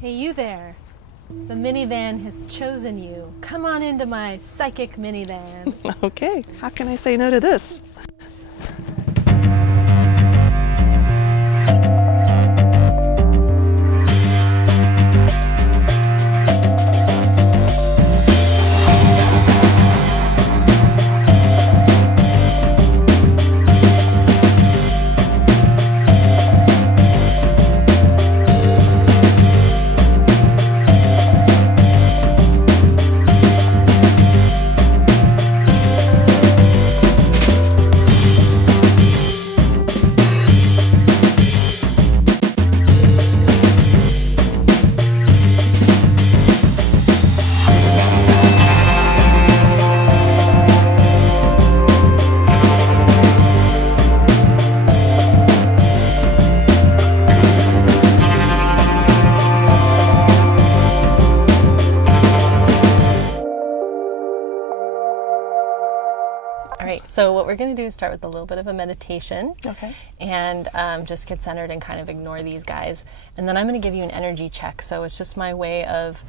Hey, you there. The minivan has chosen you. Come on into my psychic minivan. Okay, how can I say no to this? All right, so what we're going to do is start with a little bit of a meditation. Okay. And just get centered and kind of ignore these guys. And then I'm going to give you an energy check. So it's just my way of,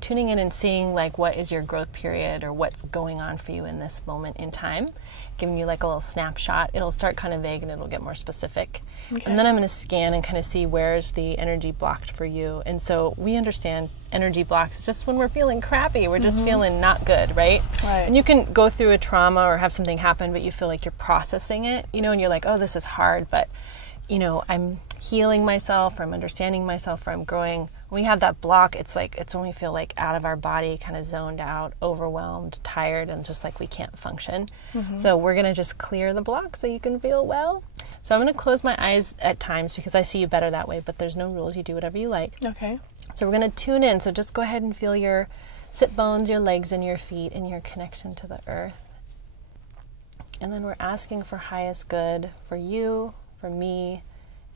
tuning in and seeing like what is your growth period or what's going on for you in this moment in time. Giving you like a little snapshot. It'll start kind of vague and it'll get more specific. Okay. And then I'm going to scan and kind of see where's the energy blocked for you. And so we understand energy blocks just when we're feeling crappy. We're just feeling not good, right? Right. And you can go through a trauma or have something happen, but you feel like you're processing it, and you're like, oh, this is hard, but, I'm healing myself, or I'm understanding myself, or I'm growing. When we have that block, it's when we feel like out of our body, kind of zoned out, overwhelmed, tired, and just like we can't function. So we're going to just clear the block so you can feel well. So I'm going to close my eyes at times because I see you better that way, but there's no rules. You do whatever you like. Okay. So we're going to tune in. So just go ahead and feel your sit bones, your legs, and your feet, and your connection to the earth. And then we're asking for highest good for you, for me,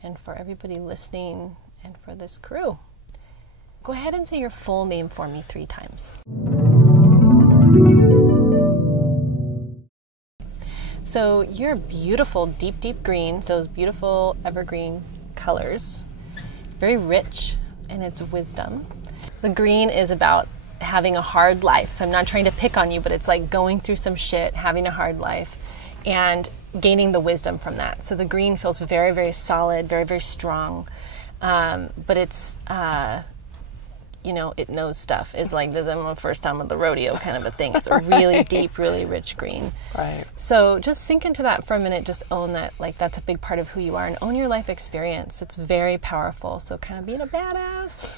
and for everybody listening, and for this crew. Go ahead and say your full name for me 3 times. So you're beautiful, deep, deep green, those beautiful evergreen colors. Very rich, and it's wisdom. The green is about having a hard life. So I'm not trying to pick on you, but it's like going through some shit, having a hard life, and gaining the wisdom from that. So the green feels very, very solid, very, very strong. But it's, it knows stuff. It's like, this is the first time at the rodeo kind of a thing. It's a really deep, really rich green. Right. So just sink into that for a minute. Just own that, like that's a big part of who you are, and own your life experience. It's very powerful. So kind of being a badass.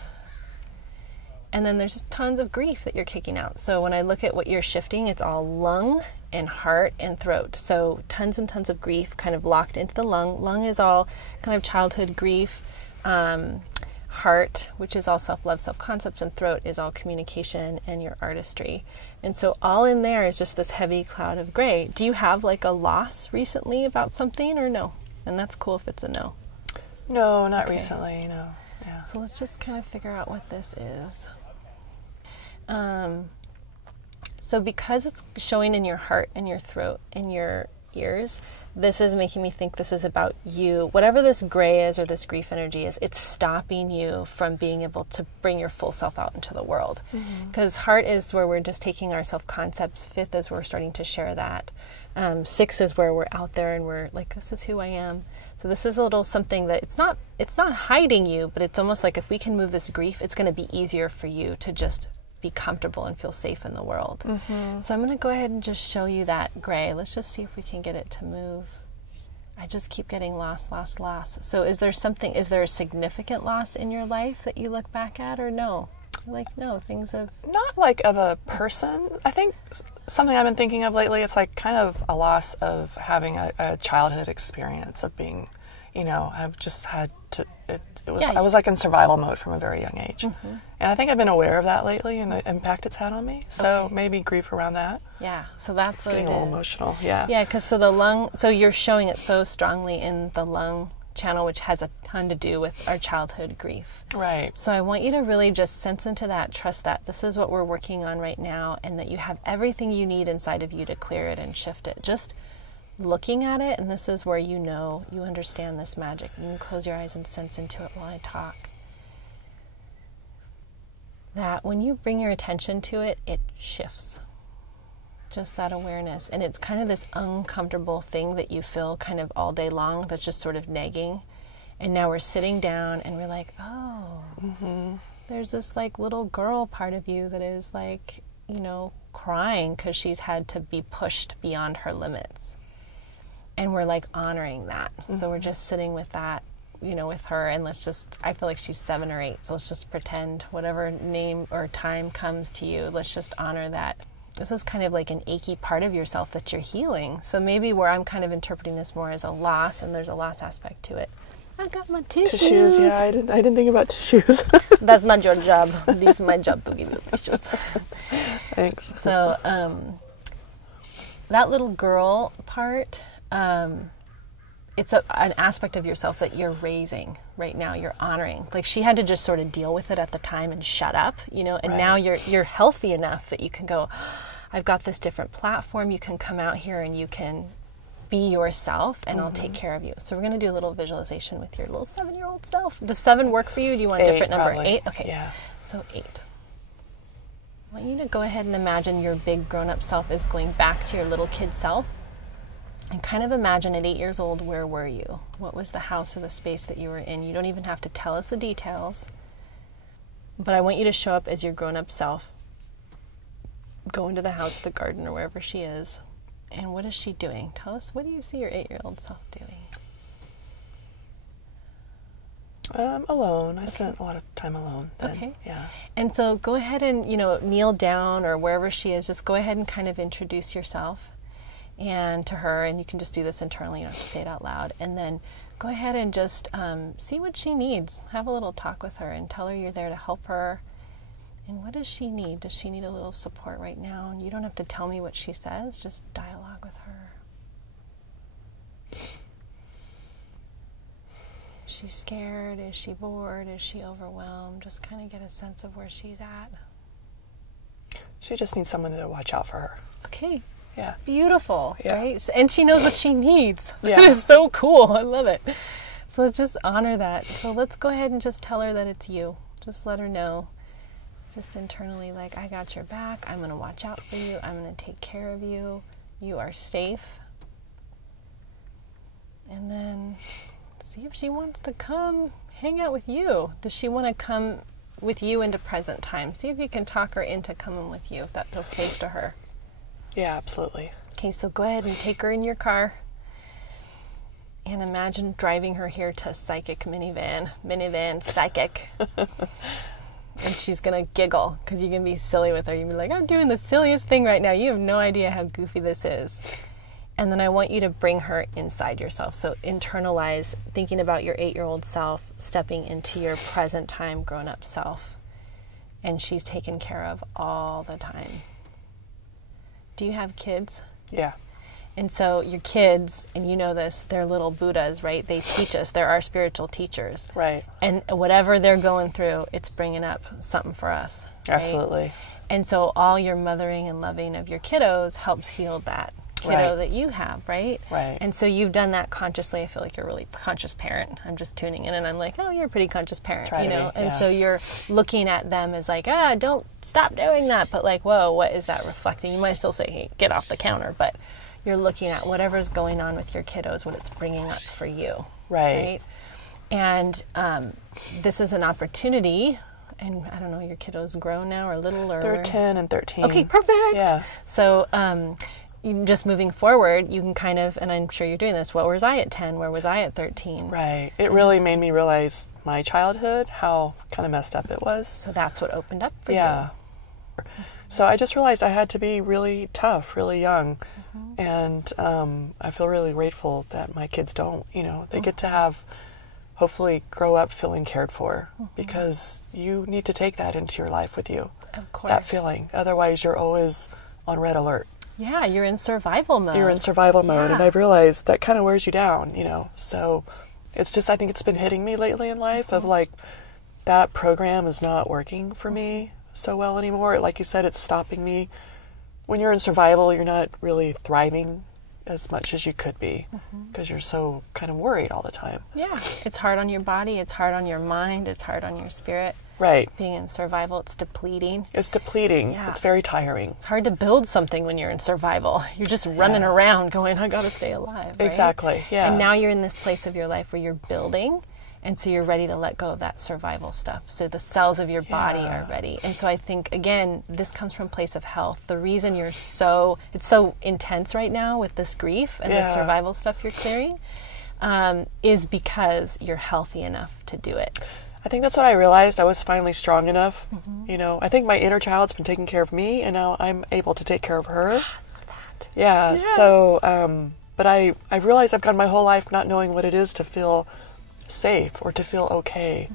And then there's just tons of grief that you're kicking out. So when I look at what you're shifting, it's all lung and heart and throat. So tons and tons of grief kind of locked into the lung. Lung is all kind of childhood grief. Heart, which is all self-love, self-concept, and throat is all communication and your artistry. And so all in there is just this heavy cloud of gray. Do you have like a loss recently about something or no? And that's cool if it's a no. No, not recently, no. Yeah. So let's just kind of figure out what this is. So because it's showing in your heart and your throat and your ears, this is making me think this is about you. Whatever this gray is or this grief energy is, it's stopping you from being able to bring your full self out into the world. Because heart is where we're just taking our self-concepts. 5th is where we're starting to share that. 6 is where we're out there and we're like, this is who I am. So this is a little something that it's not hiding you, but it's almost like if we can move this grief, it's going to be easier for you to just be comfortable and feel safe in the world. So I'm going to go ahead and just show you that gray. Let's just see if we can get it to move. I just keep getting loss, loss, loss. So is there a significant loss in your life that you look back at, or no? Like, no, things have... Not like of a person. I think something I've been thinking of lately, it's like kind of a loss of having a childhood experience of being, I've just had to... I was like in survival mode from a very young age. And I think I've been aware of that lately and the impact it's had on me. So maybe grief around that. Yeah, so that's it's getting a little emotional. Yeah. Yeah, because so you're showing it so strongly in the lung channel, which has a ton to do with our childhood grief. Right. So I want you to really just sense into that, trust that this is what we're working on right now, and that you have everything you need inside of you to clear it and shift it. Just looking at it, and this is where you understand this magic. You can close your eyes and sense into it while I talk. that when you bring your attention to it, it shifts. Just that awareness. And it's kind of this uncomfortable thing that you feel kind of all day long that's just sort of nagging. And now we're sitting down and we're like, oh, there's this like little girl part of you that is like, you know, crying because she's had to be pushed beyond her limits. And we're like honoring that. So we're just sitting with that, you know, with her, and let's just, I feel like she's 7 or 8, so let's just pretend whatever name or time comes to you, let's just honor that. This is kind of like an achy part of yourself that you're healing. So maybe where I'm kind of interpreting this more as a loss, and there's a loss aspect to it. I got my tissues. Tissues, yeah, I didn't think about tissues. That's not your job. This is my job to give you tissues. Thanks. So that little girl part, it's an aspect of yourself that you're raising right now, you're honoring. Like she had to just sort of deal with it at the time and shut up, you know, and now you're healthy enough that you can go, I've got this different platform, you can come out here and you can be yourself and I'll take care of you. So we're going to do a little visualization with your little 7-year-old self. Does 7 work for you? Do you want a different number? Probably. 8? Okay. Yeah. So 8. I want you to go ahead and imagine your big grown-up self is going back to your little kid self. And kind of imagine at 8 years old, where were you? What was the house or the space that you were in? You don't even have to tell us the details. But I want you to show up as your grown-up self. Go into the house, the garden, or wherever she is. And what is she doing? Tell us, what do you see your 8-year-old self doing? Alone. I spent a lot of time alone then. Okay. Yeah. And so go ahead and, you know, kneel down or wherever she is. Just go ahead and kind of introduce yourself and to her. And you can just do this internally. You don't have to say it out loud. And then go ahead and just see what she needs. Have a little talk with her and tell her you're there to help her. And what does she need? Does she need a little support right now? And you don't have to tell me what she says. Just dialogue with her. Is she scared? Is she bored? Is she overwhelmed? Just kind of get a sense of where she's at. She just needs someone to watch out for her. Okay. Yeah. Beautiful, Yeah. right? And she knows what she needs. Yeah. That is so cool. I love it. So let's just honor that. So let's go ahead and just tell her that it's you. Just let her know. Just internally, like, I got your back. I'm going to watch out for you. I'm going to take care of you. You are safe. And then see if she wants to come hang out with you. Does she want to come with you into present time? See if you can talk her into coming with you, if that feels safe to her. Yeah, absolutely. Okay, so go ahead and take her in your car. And imagine driving her here to Psychic Minivan Psychic. And she's going to giggle because you can be silly with her. You'll be like, I'm doing the silliest thing right now. You have no idea how goofy this is. And then I want you to bring her inside yourself. So internalize thinking about your 8-year-old self stepping into your present time grown-up self. And she's taken care of all the time. Do you have kids? Yeah. And so your kids, and you know this, they're little Buddhas, right? They teach us. They're our spiritual teachers. Right. And whatever they're going through, it's bringing up something for us. Right? Absolutely. And so all your mothering and loving of your kiddos helps heal that kiddo that you have, right? Right. And so you've done that consciously. I feel like you're a really conscious parent. I'm just tuning in and I'm like, oh, you're a pretty conscious parent, Try you to know? be, And yeah. so you're looking at them as like, don't stop doing that. But like, whoa, what is that reflecting? You might still say, hey, get off the counter, but you're looking at whatever's going on with your kiddos, what it's bringing up for you. Right. And this is an opportunity, and I don't know, your kiddos grown now or little or? They're 10 and 13. Okay, perfect. Yeah. So just moving forward, you can kind of, and I'm sure you're doing this, what was I at 10? Where was I at 13? Right. It really made me realize my childhood, how kind of messed up it was. So that's what opened up for Yeah. So I just realized I had to be really tough, really young. And I feel really grateful that my kids don't, you know, they get to have, hopefully grow up feeling cared for, because you need to take that into your life with you. Of course. That feeling. Otherwise, you're always on red alert. Yeah, you're in survival mode. You're in survival mode. Yeah. And I've realized that kind of wears you down, you know. So it's just, I think it's been hitting me lately in life of like, that program is not working for me so well anymore. Like you said, it's stopping me. When you're in survival, you're not really thriving as much as you could be because you're so kind of worried all the time. Yeah, it's hard on your body, it's hard on your mind, it's hard on your spirit. Right. Being in survival, it's depleting. It's depleting. Yeah. It's very tiring. It's hard to build something when you're in survival. You're just running around going, I gotta stay alive. Right? Exactly, yeah. And now you're in this place of your life where you're building, and so you're ready to let go of that survival stuff. So the cells of your body are ready. And so I think, again, this comes from a place of health. The reason it's so intense right now with this grief and the survival stuff you're clearing is because you're healthy enough to do it. I think that's what I realized. I was finally strong enough. You know, I think my inner child's been taking care of me, and now I'm able to take care of her. Yeah, yes. So, but I realized I've gone my whole life not knowing what it is to feel safe or to feel okay.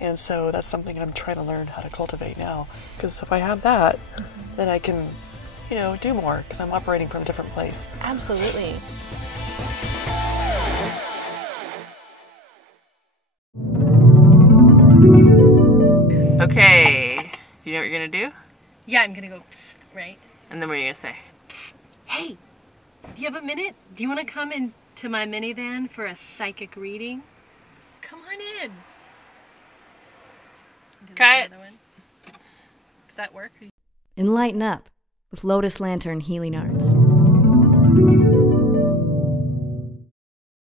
And so that's something I'm trying to learn how to cultivate now. Because if I have that, then I can, you know, do more because I'm operating from a different place. Absolutely. Okay, you know what you're gonna do? Yeah, I'm gonna go psst, right? And then what are you gonna say? Psst. Hey, do you have a minute? Do you want to come into my minivan for a psychic reading? Come on in. Try it. Does that work? Enlighten up with Lotus Lantern Healing Arts.